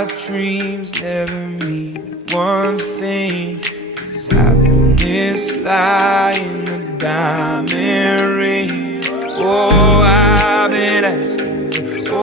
our dreams never mean one thing. Does happiness lie in a diamond ring? Oh, I've been asking